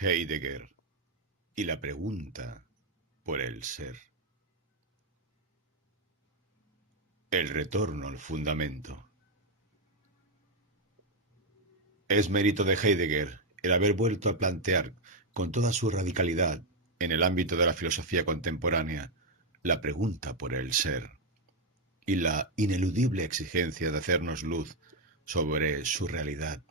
Heidegger y la pregunta por el ser. El retorno al fundamento. Es mérito de Heidegger el haber vuelto a plantear con toda su radicalidad en el ámbito de la filosofía contemporánea la pregunta por el ser y la ineludible exigencia de hacernos luz sobre su realidad.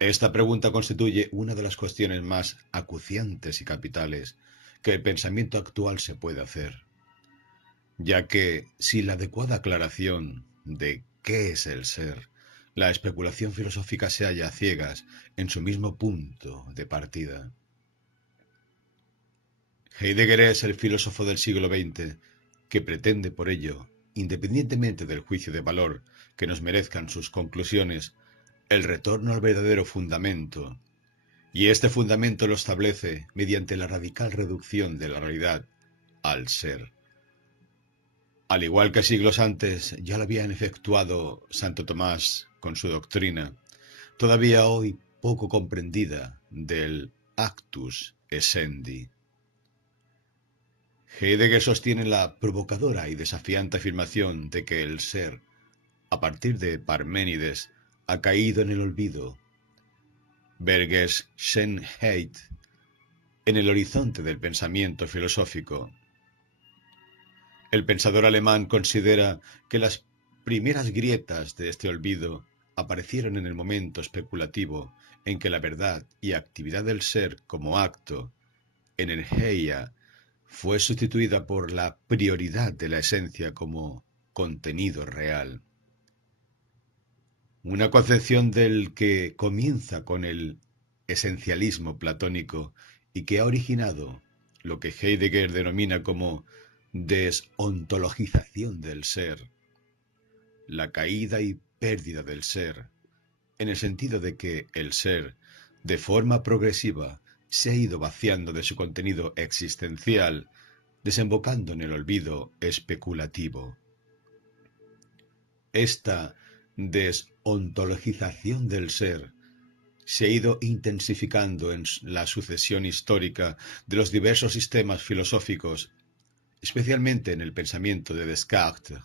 Esta pregunta constituye una de las cuestiones más acuciantes y capitales que el pensamiento actual se puede hacer, ya que sin la adecuada aclaración de qué es el ser, la especulación filosófica se halla a ciegas en su mismo punto de partida. Heidegger es el filósofo del siglo XX que pretende por ello, independientemente del juicio de valor que nos merezcan sus conclusiones, el retorno al verdadero fundamento, y este fundamento lo establece mediante la radical reducción de la realidad al ser. Al igual que siglos antes ya lo habían efectuado Santo Tomás con su doctrina, todavía hoy poco comprendida, del actus essendi. Heidegger sostiene la provocadora y desafiante afirmación de que el ser, a partir de Parménides, ha caído en el olvido, Vergesenheit, en el horizonte del pensamiento filosófico. El pensador alemán considera que las primeras grietas de este olvido aparecieron en el momento especulativo en que la verdad y actividad del ser como acto, energía, fue sustituida por la prioridad de la esencia como contenido real. Una concepción del que comienza con el esencialismo platónico y que ha originado lo que Heidegger denomina como desontologización del ser, la caída y pérdida del ser, en el sentido de que el ser, de forma progresiva, se ha ido vaciando de su contenido existencial, desembocando en el olvido especulativo. Esta desontologización del ser se ha ido intensificando en la sucesión histórica de los diversos sistemas filosóficos, especialmente en el pensamiento de Descartes,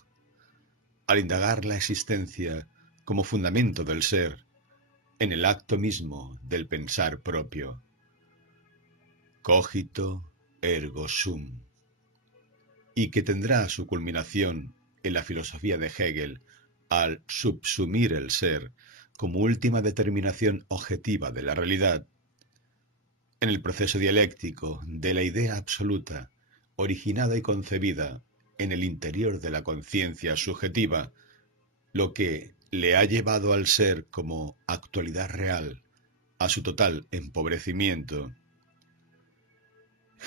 al indagar la existencia como fundamento del ser en el acto mismo del pensar propio. Cogito ergo sum. Y que tendrá su culminación en la filosofía de Hegel al subsumir el ser como última determinación objetiva de la realidad, en el proceso dialéctico de la idea absoluta, originada y concebida en el interior de la conciencia subjetiva, lo que le ha llevado al ser como actualidad real a su total empobrecimiento.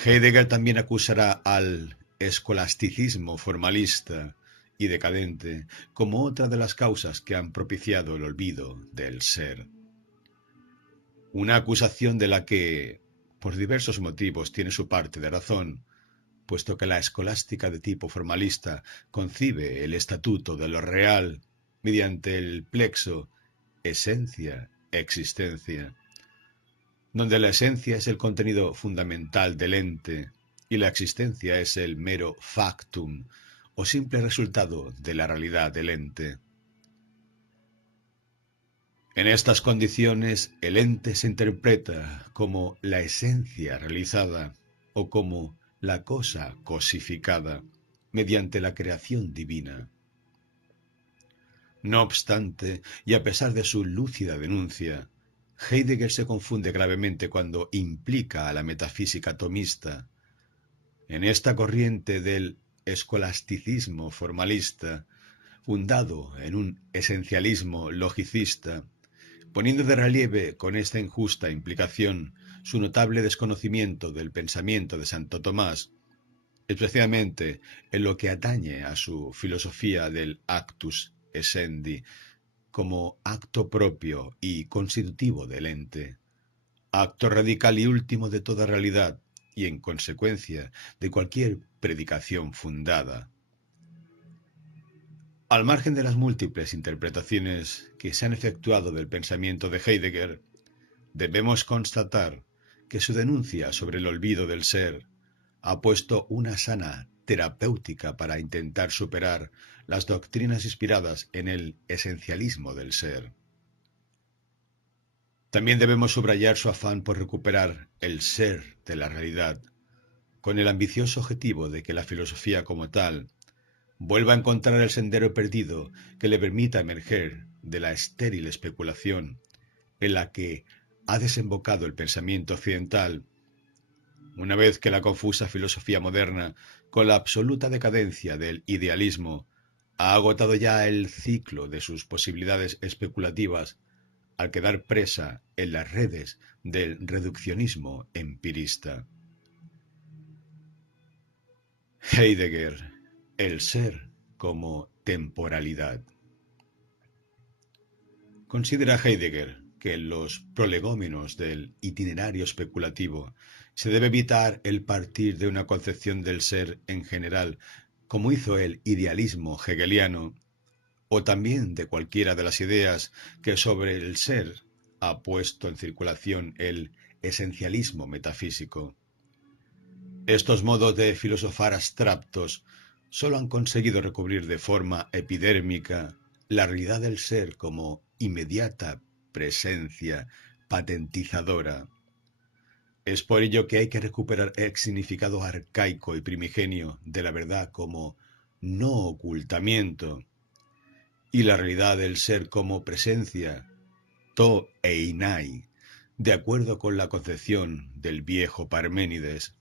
Heidegger también acusará al escolasticismo formalista y decadente como otra de las causas que han propiciado el olvido del ser. Una acusación de la que, por diversos motivos, tiene su parte de razón, puesto que la escolástica de tipo formalista concibe el estatuto de lo real mediante el plexo esencia-existencia, donde la esencia es el contenido fundamental del ente y la existencia es el mero factum o simple resultado de la realidad del ente. En estas condiciones, el ente se interpreta como la esencia realizada o como la cosa cosificada mediante la creación divina. No obstante, y a pesar de su lúcida denuncia, Heidegger se confunde gravemente cuando implica a la metafísica tomista. En esta corriente del escolasticismo formalista, fundado en un esencialismo logicista, poniendo de relieve con esta injusta implicación su notable desconocimiento del pensamiento de Santo Tomás, especialmente en lo que atañe a su filosofía del actus essendi, como acto propio y constitutivo del ente, acto radical y último de toda realidad y en consecuencia de cualquier predicación fundada. Al margen de las múltiples interpretaciones que se han efectuado del pensamiento de Heidegger, debemos constatar que su denuncia sobre el olvido del ser ha puesto una sana terapéutica para intentar superar las doctrinas inspiradas en el esencialismo del ser. También debemos subrayar su afán por recuperar el ser de la realidad, con el ambicioso objetivo de que la filosofía como tal vuelva a encontrar el sendero perdido que le permita emerger de la estéril especulación en la que ha desembocado el pensamiento occidental, una vez que la confusa filosofía moderna, con la absoluta decadencia del idealismo, ha agotado ya el ciclo de sus posibilidades especulativas al quedar presa en las redes del reduccionismo empirista. Heidegger, el ser como temporalidad. Considera Heidegger que en los prolegómenos del itinerario especulativo se debe evitar el partir de una concepción del ser en general, como hizo el idealismo hegeliano, o también de cualquiera de las ideas que sobre el ser ha puesto en circulación el esencialismo metafísico. Estos modos de filosofar abstractos solo han conseguido recubrir de forma epidérmica la realidad del ser como inmediata presencia patentizadora. Es por ello que hay que recuperar el significado arcaico y primigenio de la verdad como no ocultamiento y la realidad del ser como presencia, to einai, de acuerdo con la concepción del viejo Parménides.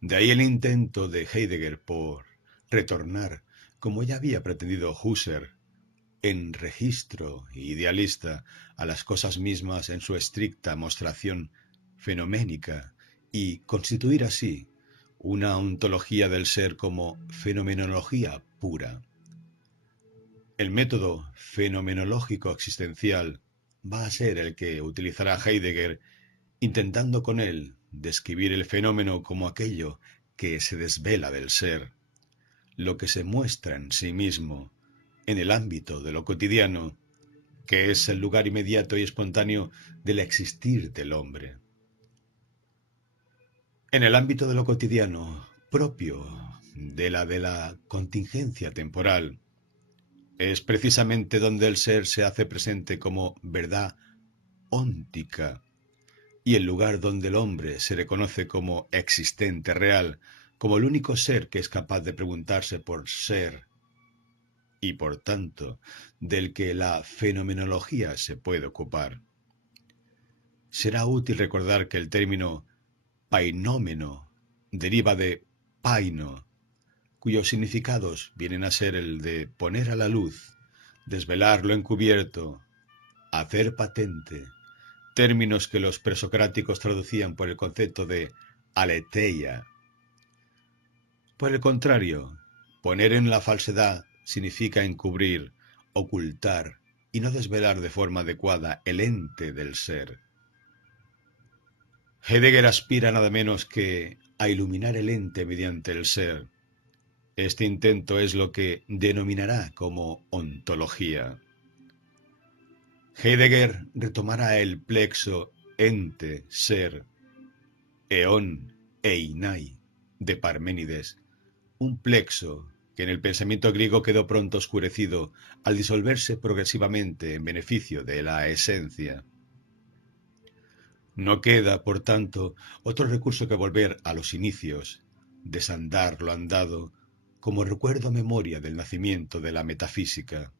De ahí el intento de Heidegger por retornar, como ya había pretendido Husserl, en registro idealista a las cosas mismas en su estricta mostración fenoménica y constituir así una ontología del ser como fenomenología pura. El método fenomenológico existencial va a ser el que utilizará Heidegger, intentando con él describir el fenómeno como aquello que se desvela del ser, lo que se muestra en sí mismo, en el ámbito de lo cotidiano, que es el lugar inmediato y espontáneo del existir del hombre. En el ámbito de lo cotidiano, propio de la contingencia temporal, es precisamente donde el ser se hace presente como verdad óntica, y el lugar donde el hombre se reconoce como existente real, como el único ser que es capaz de preguntarse por ser y por tanto del que la fenomenología se puede ocupar. Será útil recordar que el término painómeno deriva de paino, cuyos significados vienen a ser el de poner a la luz, desvelar lo encubierto, hacer patente, términos que los presocráticos traducían por el concepto de aletheia. Por el contrario, poner en la falsedad significa encubrir, ocultar y no desvelar de forma adecuada el ente del ser. Heidegger aspira nada menos que a iluminar el ente mediante el ser. Este intento es lo que denominará como ontología. Heidegger retomará el plexo ente-ser, eón einai, de Parménides, un plexo que en el pensamiento griego quedó pronto oscurecido al disolverse progresivamente en beneficio de la esencia. No queda, por tanto, otro recurso que volver a los inicios, desandar lo andado, como recuerdo memoria del nacimiento de la metafísica.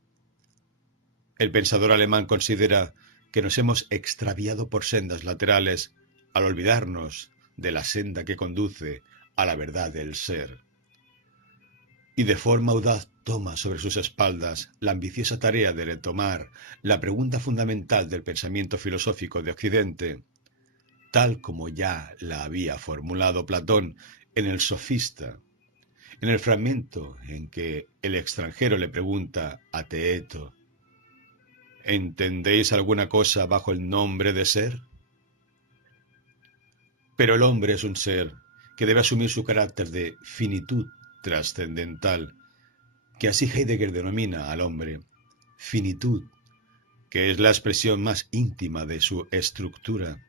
El pensador alemán considera que nos hemos extraviado por sendas laterales al olvidarnos de la senda que conduce a la verdad del ser. Y de forma audaz toma sobre sus espaldas la ambiciosa tarea de retomar la pregunta fundamental del pensamiento filosófico de Occidente, tal como ya la había formulado Platón en el Sofista, en el fragmento en que el extranjero le pregunta a Teeto: ¿entendéis alguna cosa bajo el nombre de ser? Pero el hombre es un ser que debe asumir su carácter de finitud trascendental, que así Heidegger denomina al hombre, finitud, que es la expresión más íntima de su estructura,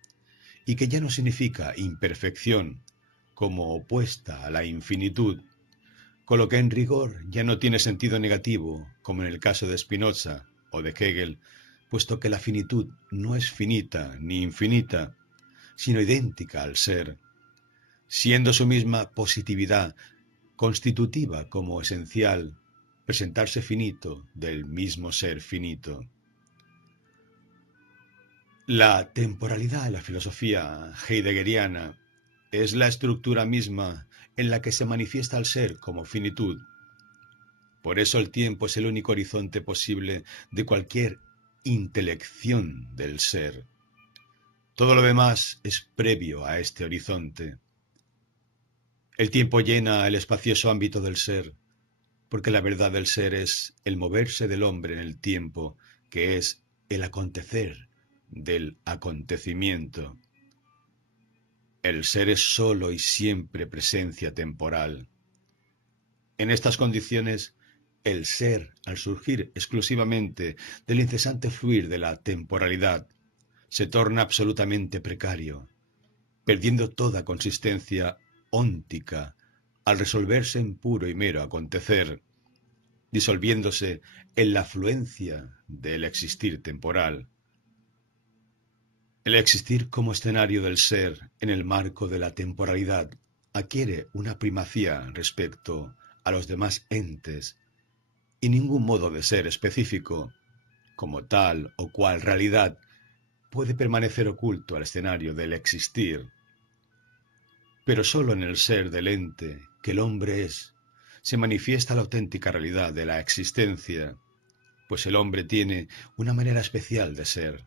y que ya no significa imperfección como opuesta a la infinitud, con lo que en rigor ya no tiene sentido negativo, como en el caso de Spinoza o de Hegel, puesto que la finitud no es finita ni infinita, sino idéntica al ser, siendo su misma positividad constitutiva como esencial, presentarse finito del mismo ser finito. La temporalidad en la filosofía heideggeriana es la estructura misma en la que se manifiesta el ser como finitud. Por eso el tiempo es el único horizonte posible de cualquier intelección del ser. Todo lo demás es previo a este horizonte. El tiempo llena el espacioso ámbito del ser, porque la verdad del ser es el moverse del hombre en el tiempo, que es el acontecer del acontecimiento. El ser es solo y siempre presencia temporal. En estas condiciones, el ser, al surgir exclusivamente del incesante fluir de la temporalidad, se torna absolutamente precario, perdiendo toda consistencia óntica al resolverse en puro y mero acontecer, disolviéndose en la afluencia del existir temporal. El existir como escenario del ser en el marco de la temporalidad adquiere una primacía respecto a los demás entes y ningún modo de ser específico, como tal o cual realidad, puede permanecer oculto al escenario del existir. Pero sólo en el ser del ente que el hombre es, se manifiesta la auténtica realidad de la existencia, pues el hombre tiene una manera especial de ser,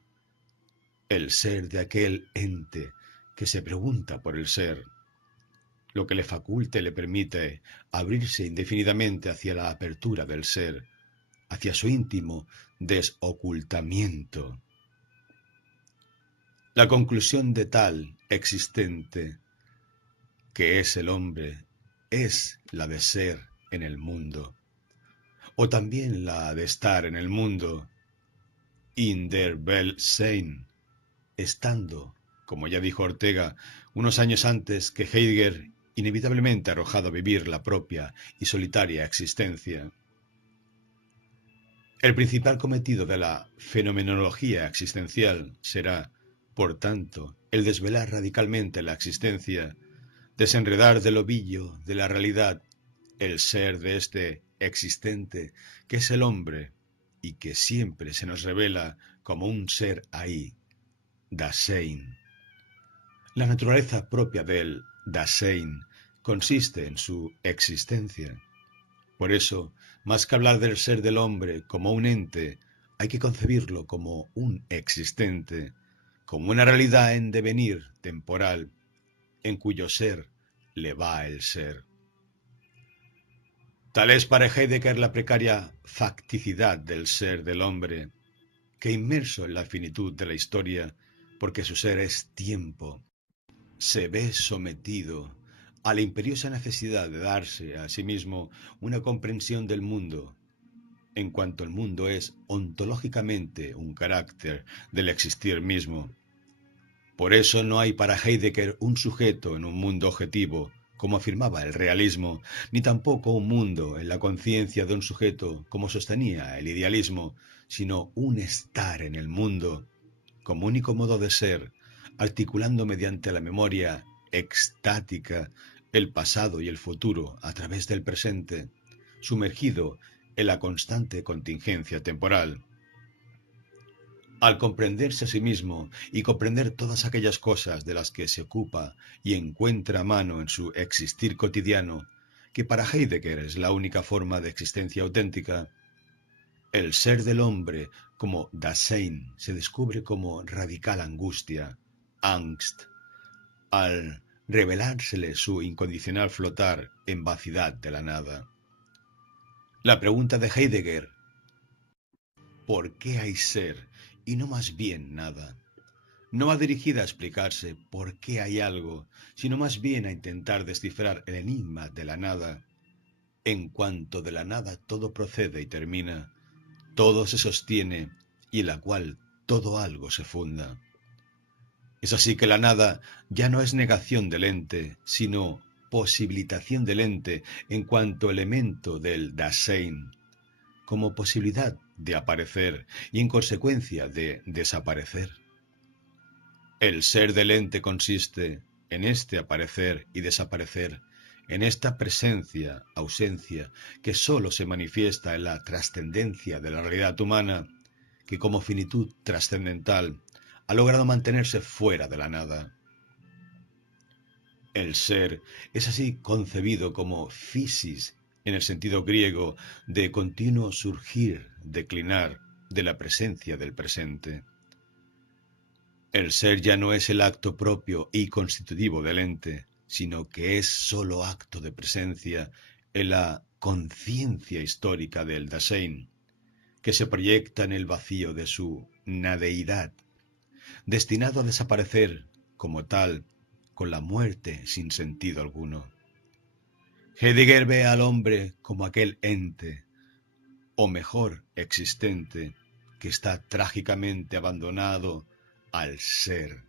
el ser de aquel ente que se pregunta por el ser, lo que le faculta y le permite abrirse indefinidamente hacia la apertura del ser, hacia su íntimo desocultamiento. La conclusión de tal existente, que es el hombre, es la de ser en el mundo, o también la de estar en el mundo, in der Welt sein, estando, como ya dijo Ortega, unos años antes que Heidegger, inevitablemente arrojado a vivir la propia y solitaria existencia. El principal cometido de la fenomenología existencial será, por tanto, el desvelar radicalmente la existencia, desenredar del ovillo de la realidad el ser de este existente, que es el hombre, y que siempre se nos revela como un ser ahí, Dasein. La naturaleza propia del Dasein consiste en su existencia. Por eso, más que hablar del ser del hombre como un ente, hay que concebirlo como un existente, como una realidad en devenir temporal, en cuyo ser le va el ser. Tal es para Heidegger la precaria facticidad del ser del hombre, que inmerso en la finitud de la historia, porque su ser es tiempo, se ve sometido a la imperiosa necesidad de darse a sí mismo una comprensión del mundo, en cuanto el mundo es ontológicamente un carácter del existir mismo. Por eso no hay para Heidegger un sujeto en un mundo objetivo, como afirmaba el realismo, ni tampoco un mundo en la conciencia de un sujeto, como sostenía el idealismo, sino un estar en el mundo, como único modo de ser, articulando mediante la memoria extática el pasado y el futuro a través del presente, sumergido en la constante contingencia temporal. Al comprenderse a sí mismo y comprender todas aquellas cosas de las que se ocupa y encuentra a mano en su existir cotidiano, que para Heidegger es la única forma de existencia auténtica, el ser del hombre como Dasein se descubre como radical angustia, Angst, al revelársele su incondicional flotar en vacidad de la nada. La pregunta de Heidegger, ¿por qué hay ser y no más bien nada? No va dirigida a explicarse por qué hay algo, sino más bien a intentar descifrar el enigma de la nada. En cuanto de la nada todo procede y termina, todo se sostiene y en la cual todo algo se funda. Es así que la nada ya no es negación del ente, sino posibilitación del ente en cuanto elemento del Dasein, como posibilidad de aparecer y en consecuencia de desaparecer. El ser del ente consiste en este aparecer y desaparecer, en esta presencia, ausencia, que sólo se manifiesta en la trascendencia de la realidad humana, que como finitud trascendental ha logrado mantenerse fuera de la nada. El ser es así concebido como physis en el sentido griego de continuo surgir, declinar de la presencia del presente. El ser ya no es el acto propio y constitutivo del ente, sino que es sólo acto de presencia en la conciencia histórica del Dasein, que se proyecta en el vacío de su nadeidad, destinado a desaparecer como tal con la muerte sin sentido alguno. Heidegger ve al hombre como aquel ente, o mejor, existente, que está trágicamente abandonado al ser,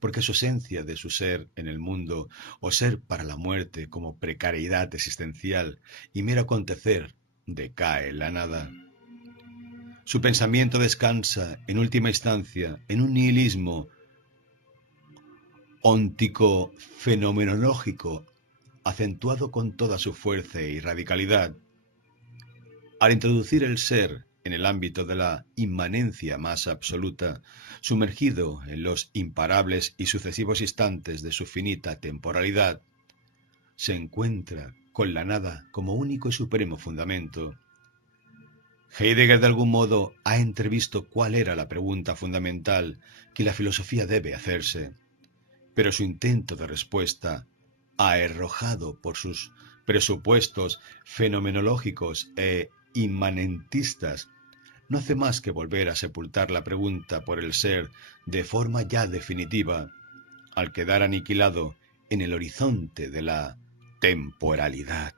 porque su esencia de su ser en el mundo, o ser para la muerte como precariedad existencial y mero acontecer, decae en la nada. Su pensamiento descansa, en última instancia, en un nihilismo óntico-fenomenológico, acentuado con toda su fuerza y radicalidad. Al introducir el ser en el ámbito de la inmanencia más absoluta, sumergido en los imparables y sucesivos instantes de su finita temporalidad, se encuentra con la nada como único y supremo fundamento. Heidegger de algún modo ha entrevisto cuál era la pregunta fundamental que la filosofía debe hacerse, pero su intento de respuesta, arrojado por sus presupuestos fenomenológicos e inmanentistas, no hace más que volver a sepultar la pregunta por el ser de forma ya definitiva, al quedar aniquilado en el horizonte de la temporalidad.